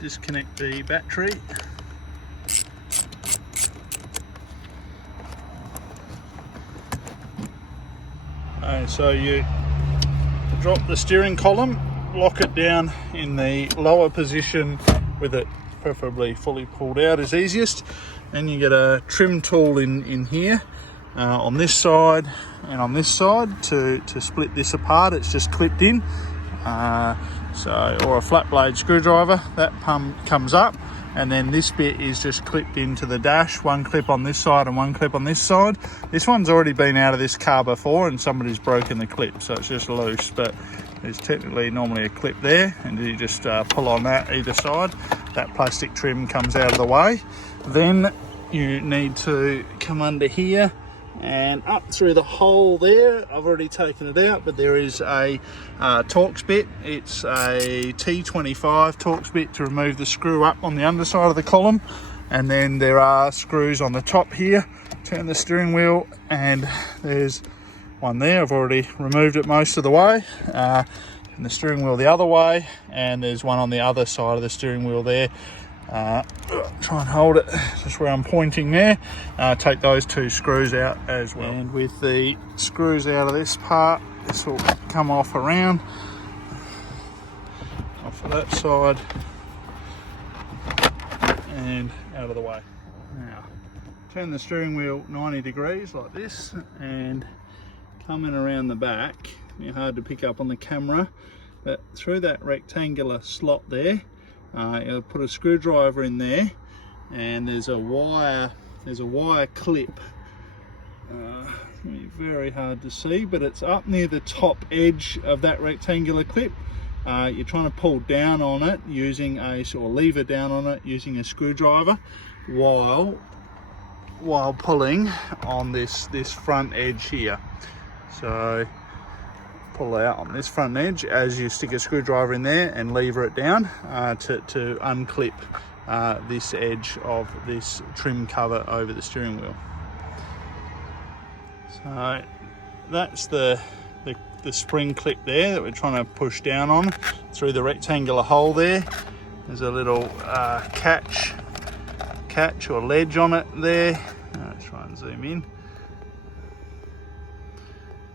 disconnect the battery. So you drop the steering column, lock it down in the lower position with it preferably fully pulled out is easiest. Then you get a trim tool in here on this side and on this side to split this apart. It's just clipped in. Or a flat blade screwdriver, that comes up, and then this bit is just clipped into the dash, one clip on this side and one clip on this side. This one's already been out of this car before and somebody's broken the clip, so it's just loose, but there's technically normally a clip there, and you just pull on that either side. That plastic trim comes out of the way. Then you need to come under here and up through the hole there. I've already taken it out, but there is a Torx bit. It's a T25 Torx bit to remove the screw up on the underside of the column. And then there are screws on the top here. Turn the steering wheel and there's one there. I've already removed it most of the way. And the steering wheel the other way, and there's one on the other side of the steering wheel there. Try and hold it just where I'm pointing there. Take those two screws out as well. And with the screws out of this part, this will come off around, off of that side, and out of the way. Now, turn the steering wheel 90 degrees like this, and coming around the back, it's hard to pick up on the camera, but through that rectangular slot there, you'll put a screwdriver in there, and there's a wire clip. Very hard to see, but it's up near the top edge of that rectangular clip. You're trying to pull down on it using lever down on it using a screwdriver while pulling on this front edge here. So pull out on this front edge as you stick a screwdriver in there and lever it down to unclip this edge of this trim cover over the steering wheel. So that's the spring clip there that we're trying to push down on through the rectangular hole there. There's a little catch or ledge on it there. Let's try and zoom in.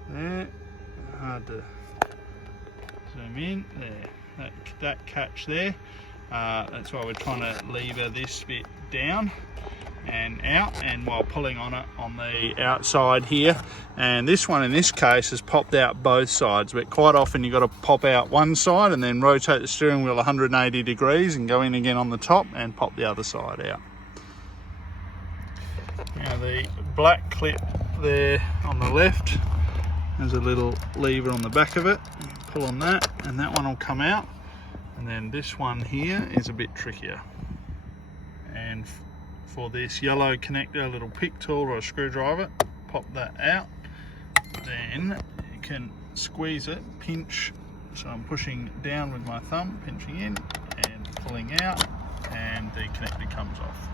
There. Hard to zoom in there, that catch there. That's why we're trying to lever this bit down and out, and while pulling on it on the outside here. And this one in this case has popped out both sides, but quite often you've got to pop out one side and then rotate the steering wheel 180 degrees and go in again on the top and pop the other side out. Now the black clip there on the left, there's a little lever on the back of it. Pull on that and that one will come out. And then this one here is a bit trickier. And for this yellow connector, a little pick tool or a screwdriver, pop that out. Then you can squeeze it, pinch. So I'm pushing down with my thumb, pinching in and pulling out, and the connector comes off.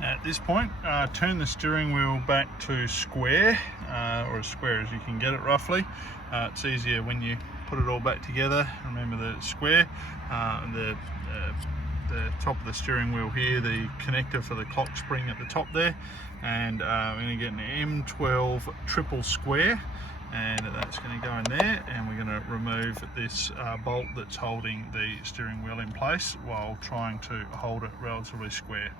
At this point, turn the steering wheel back to square, or as square as you can get it roughly. It's easier when you put it all back together. Remember the square, the top of the steering wheel here, the connector for the clock spring at the top there, and we're going to get an M12 triple square, and that's going to go in there, and we're going to remove this bolt that's holding the steering wheel in place while trying to hold it relatively square.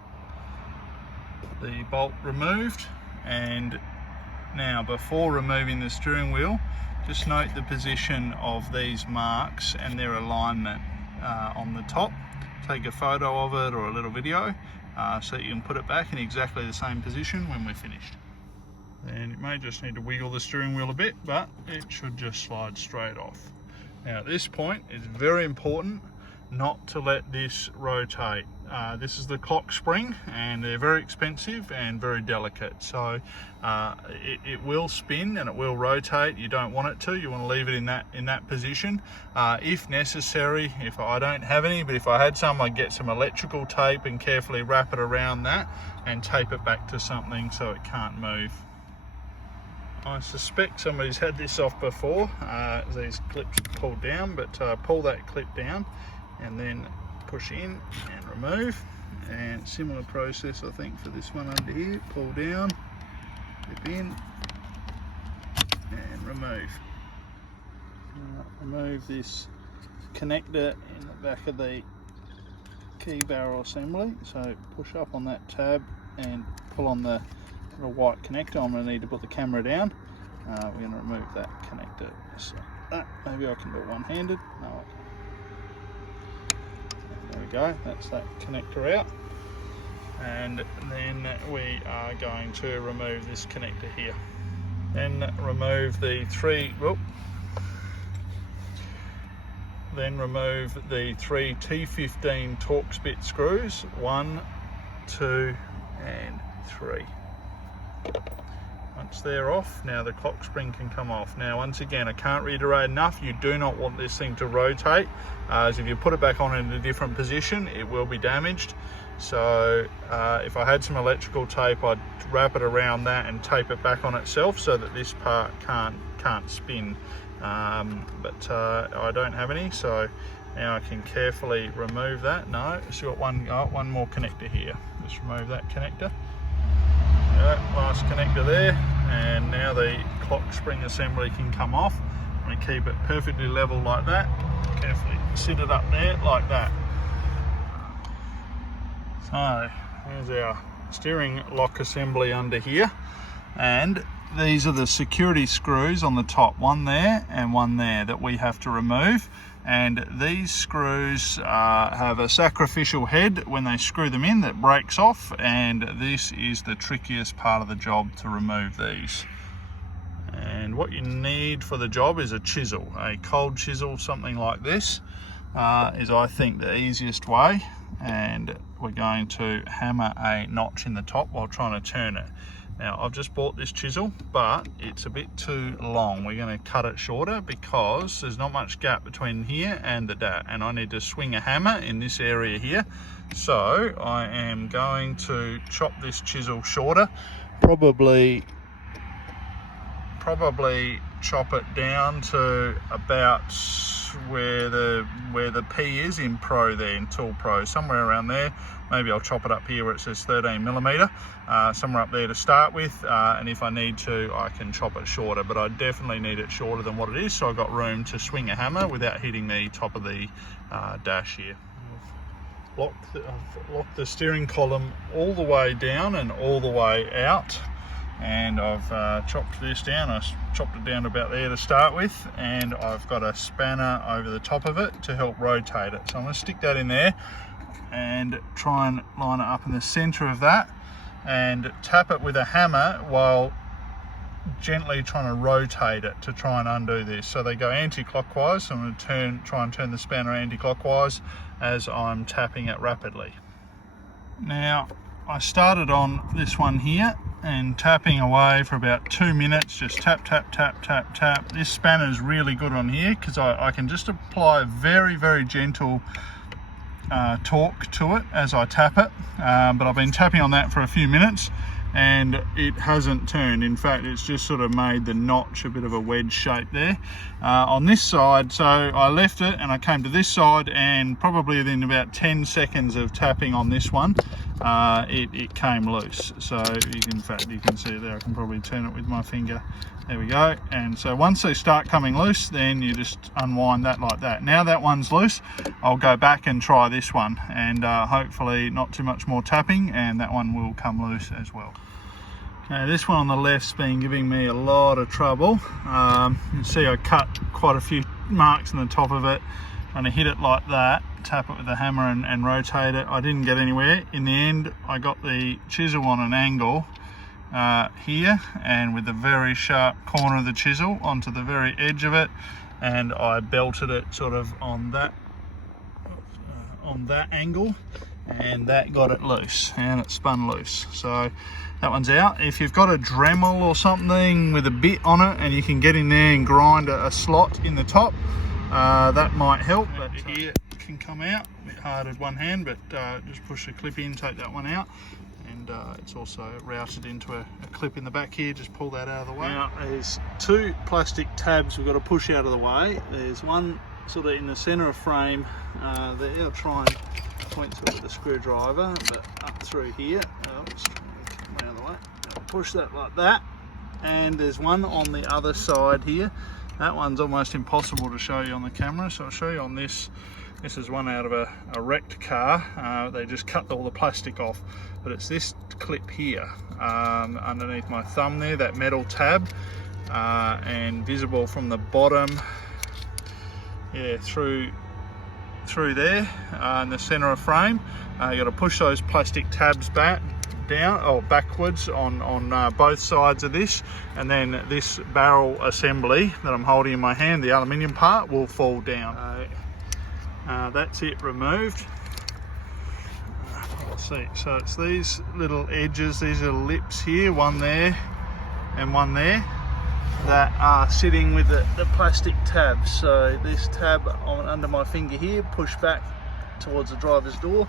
The bolt removed, and now before removing the steering wheel, just note the position of these marks and their alignment on the top. Take a photo of it or a little video so that you can put it back in exactly the same position when we're finished. And it may just need to wiggle the steering wheel a bit, but it should just slide straight off. Now at this point, it's very important not to let this rotate. This is the clock spring, and they're very expensive and very delicate, so it will spin and it will rotate. You don't want it to. You want to leave it in that position. If necessary, if I don't have any, but if I had some, I'd get some electrical tape and carefully wrap it around that and tape it back to something so it can't move. I suspect somebody's had this off before. These clips pulled down, but pull that clip down and then push in and remove. And similar process I think for this one under here. Pull down, dip in and remove. Remove this connector in the back of the key barrel assembly. So push up on that tab and pull on the little white connector. I'm going to need to put the camera down. We're going to remove that connector. So that, maybe I can do it one-handed. No, I can't. There we go. That's that connector out. And then we are going to remove this connector here. Then remove the three T15 Torx bit screws. 1, 2 and 3. Once they're off, now the clock spring can come off. Now once again, I can't reiterate enough, you do not want this thing to rotate, as if you put it back on in a different position it will be damaged. So if I had some electrical tape, I'd wrap it around that and tape it back on itself so that this part can't spin. But I don't have any, so now I can carefully remove that. No, still got one more connector here. Just remove that connector. Last connector there, and now the clock spring assembly can come off. I'm going to keep it perfectly level like that. Carefully sit it up there like that. So here's our steering lock assembly under here, and these are the security screws on the top, one there and one there, that we have to remove. And these screws have a sacrificial head when they screw them in that breaks off, and this is the trickiest part of the job, to remove these. And what you need for the job is a chisel, a cold chisel, something like this is, I think, the easiest way. And we're going to hammer a notch in the top while trying to turn it. Now I've just bought this chisel, but it's a bit too long. We're going to cut it shorter because there's not much gap between here and the dat, and I need to swing a hammer in this area here. So I am going to chop this chisel shorter, probably chop it down to about where the P is in Pro there, in Tool Pro, somewhere around there. Maybe I'll chop it up here where it says 13mm, somewhere up there to start with, and if I need to I can chop it shorter, but I definitely need it shorter than what it is, so I've got room to swing a hammer without hitting the top of the dash here. I've locked the steering column all the way down and all the way out, and I've chopped this down. I chopped it down about there to start with, and I've got a spanner over the top of it to help rotate it. So I'm going to stick that in there and try and line it up in the center of that and tap it with a hammer while gently trying to rotate it to try and undo this. So they go anti-clockwise, so I'm going to try and turn the spanner anti-clockwise as I'm tapping it rapidly. Now I started on this one here and tapping away for about 2 minutes, just tap, tap, tap, tap, tap. This spanner is really good on here because I can just apply very, very gentle torque to it as I tap it, but I've been tapping on that for a few minutes and it hasn't turned. In fact, it's just sort of made the notch a bit of a wedge shape there on this side. So I left it and I came to this side, and probably within about 10 seconds of tapping on this one, it came loose. So in fact you can see it there. I can probably turn it with my finger. There we go. And so once they start coming loose, then you just unwind that like that. Now that one's loose, I'll go back and try this one, and hopefully not too much more tapping, and that one will come loose as well. Okay, this one on the left's been giving me a lot of trouble. You can see I cut quite a few marks on the top of it. I'm going to hit it like that, tap it with the hammer and rotate it. I didn't get anywhere. In the end, I got the chisel on an angle here, and with the very sharp corner of the chisel onto the very edge of it, and I belted it sort of on that angle, and that got it loose, and it spun loose. So that one's out. If you've got a Dremel or something with a bit on it and you can get in there and grind a slot in the top, that might help. But here it can come out a bit hard with one hand, but just push the clip in, take that one out, and it's also routed into a clip in the back here. Just pull that out of the way. Now there's two plastic tabs we've got to push out of the way. There's one sort of in the center of frame there. I'll try and point to it with a screwdriver, but up through here. Just come out of the way. I'll push that like that, and there's one on the other side here. That one's almost impossible to show you on the camera, so I'll show you on this. This is one out of a wrecked car. They just cut all the plastic off, but it's this clip here underneath my thumb there, that metal tab, and visible from the bottom, yeah, through there in the center of frame. You got to push those plastic tabs backwards on both sides of this, and then this barrel assembly that I'm holding in my hand, the aluminium part, will fall down. That's it removed. Let's see, so it's these little edges, these little lips here, one there and one there, that are sitting with the plastic tabs. So this tab under my finger here, push back towards the driver's door,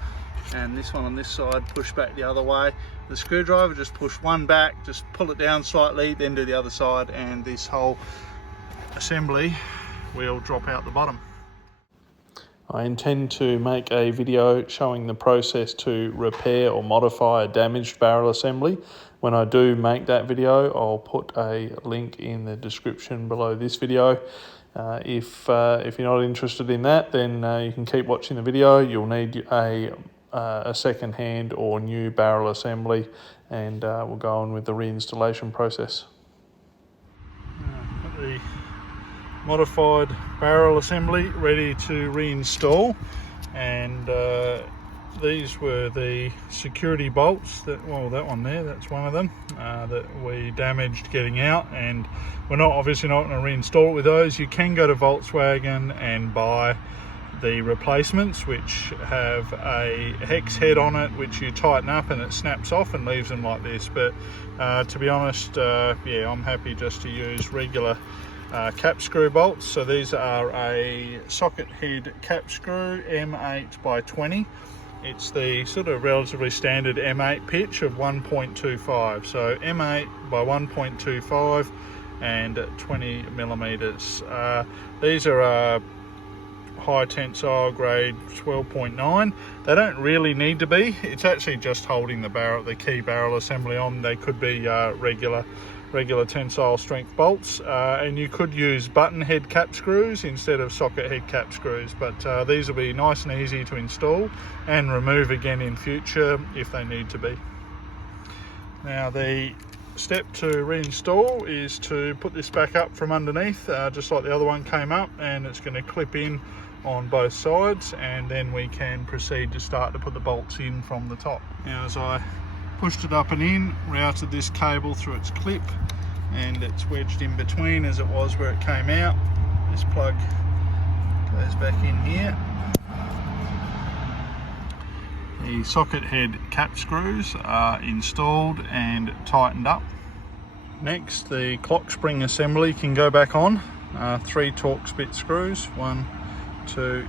and this one on this side, push back the other way. The screwdriver, just push one back, just pull it down slightly, then do the other side, and this whole assembly will drop out the bottom. I intend to make a video showing the process to repair or modify a damaged barrel assembly. When I do make that video, I'll put a link in the description below this video. If you're not interested in that, then you can keep watching the video. You'll need a second-hand or new barrel assembly, and we'll go on with the reinstallation process. Got the modified barrel assembly ready to reinstall, and these were the security bolts that one there, that's one of them that we damaged getting out, and we're obviously not going to reinstall it with those. You can go to Volkswagen and buy the replacements, which have a hex head on it, which you tighten up and it snaps off and leaves them like this. But to be honest, yeah, I'm happy just to use regular cap screw bolts. So these are a socket head cap screw, M8 by 20. It's the sort of relatively standard M8 pitch of 1.25. So M8 by 1.25 and 20 millimeters. These are high tensile grade 12.9. They don't really need to be. It's actually just holding the key barrel assembly on. They could be regular tensile strength bolts, and you could use button head cap screws instead of socket head cap screws, but these will be nice and easy to install and remove again in future if they need to be. Now the step to reinstall is to put this back up from underneath, just like the other one came up, and it's going to clip in on both sides, and then we can proceed to start to put the bolts in from the top. Now as I pushed it up and in, routed this cable through its clip, and it's wedged in between as it was where it came out. This plug goes back in here. The socket head cap screws are installed and tightened up. Next, the clock spring assembly can go back on. 3 Torx bit screws, 1, 2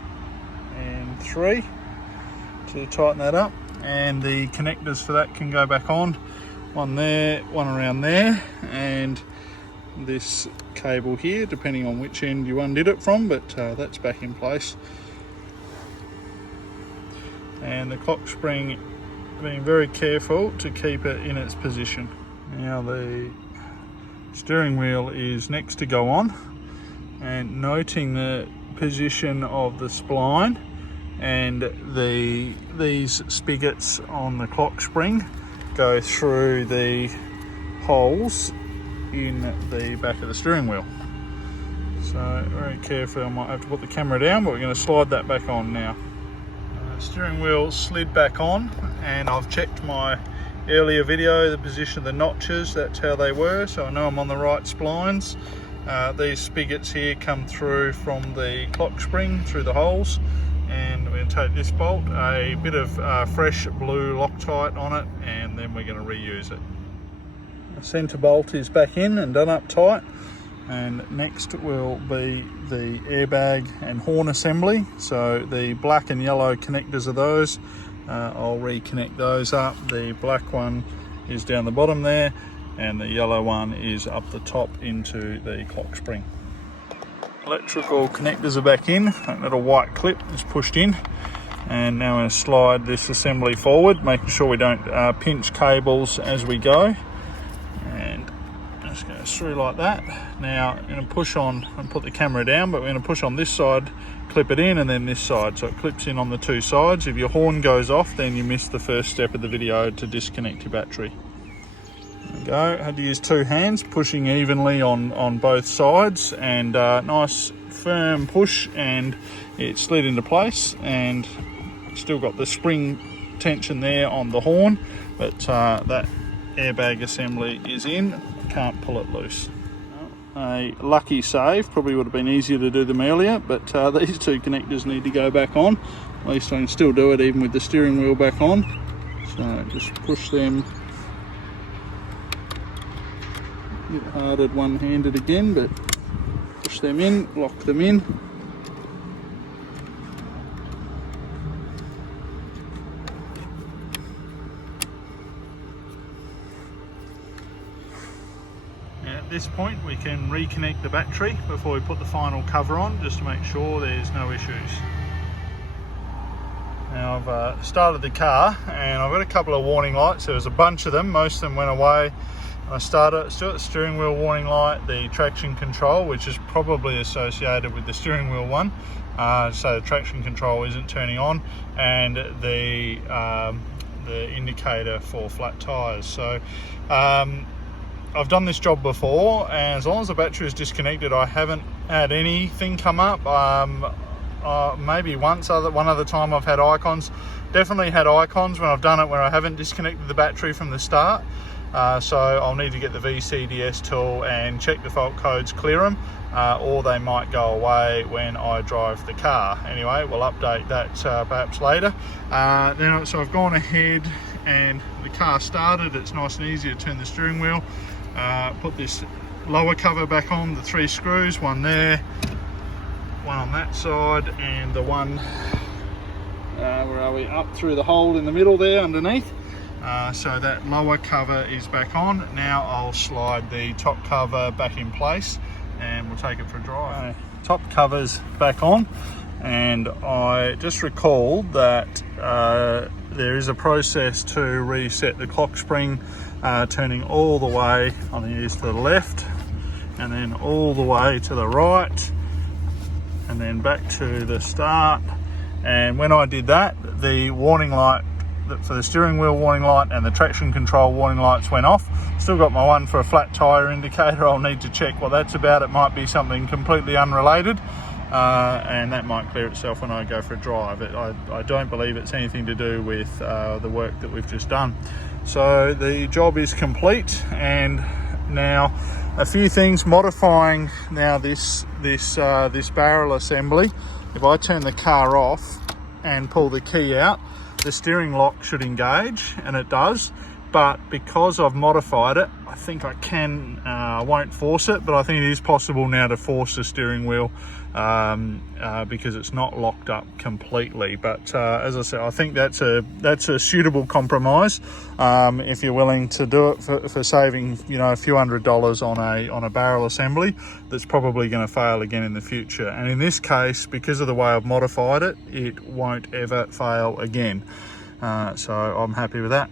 and 3 to tighten that up, and the connectors for that can go back on. One there, one around there, and this cable here, depending on which end you undid it from, but that's back in place. And the clock spring, being very careful to keep it in its position. Now the steering wheel is next to go on, and noting the position of the spline and these spigots on the clock spring go through the holes in the back of the steering wheel. So very carefully, I might have to put the camera down, but we're going to slide that back on now. Steering wheel slid back on, and I've checked my earlier video, the position of the notches, that's how they were, so I know I'm on the right splines. These spigots here come through from the clock spring through the holes, and we're going to take this bolt, a bit of fresh blue Loctite on it, and then we're going to reuse it. The centre bolt is back in and done up tight, and next will be the airbag and horn assembly. So the black and yellow connectors of those, I'll reconnect those up. The black one is down the bottom there, and the yellow one is up the top into the clock spring. Electrical connectors are back in. That little white clip is pushed in, and now I'm going to slide this assembly forward, making sure we don't pinch cables as we go, and just goes through like that. Now I'm going to push on and put the camera down, but we're going to push on this side, clip it in, and then this side, so it clips in on the two sides. If your horn goes off, then you miss the first step of the video to disconnect your battery. There we go. Had to use two hands, pushing evenly on both sides, and nice firm push, and it slid into place, and still got the spring tension there on the horn, but that airbag assembly is in, can't pull it loose. A lucky save, probably would have been easier to do them earlier, but these two connectors need to go back on. At least I can still do it even with the steering wheel back on. So just push them. A bit hard one-handed again, but push them in, lock them in. At this point we can reconnect the battery before we put the final cover on, just to make sure there's no issues. Now I've started the car, and I've got a couple of warning lights. There was a bunch of them, most of them went away. I started the steering wheel warning light, the traction control, which is probably associated with the steering wheel one, so the traction control isn't turning on, and the indicator for flat tires. So I've done this job before, and as long as the battery is disconnected, I haven't had anything come up. Maybe one other time I've had icons. Definitely had icons when I've done it where I haven't disconnected the battery from the start. So I'll need to get the VCDS tool and check the fault codes, clear them, or they might go away when I drive the car. Anyway, we'll update that perhaps later. So I've gone ahead and the car started. It's nice and easy to turn the steering wheel. Put this lower cover back on, the 3 screws, one there, one on that side, and the one, where are we, up through the hole in the middle there underneath. So that lower cover is back on. Now I'll slide the top cover back in place, and we'll take it for a drive. Top cover's back on, and I just recalled that there is a process to reset the clock spring, turning all the way, I'm going to use to the left, and then all the way to the right, and then back to the start. And when I did that, the warning light for the steering wheel warning light and the traction control warning lights went off. Still got my one for a flat tire indicator. I'll need to check what that's about. It might be something completely unrelated, and that might clear itself when I go for a drive. I don't believe it's anything to do with the work that we've just done. So the job is complete, and now a few things modifying now this barrel assembly. If I turn the car off and pull the key out, the steering lock should engage, and it does, but because I've modified it, I think I can, I won't force it, but I think it is possible now to force the steering wheel because it's not locked up completely. But as I said, I think that's a suitable compromise if you're willing to do it for saving, you know, a few $100s on a barrel assembly that's probably going to fail again in the future. And in this case, because of the way I've modified it, it won't ever fail again. So I'm happy with that.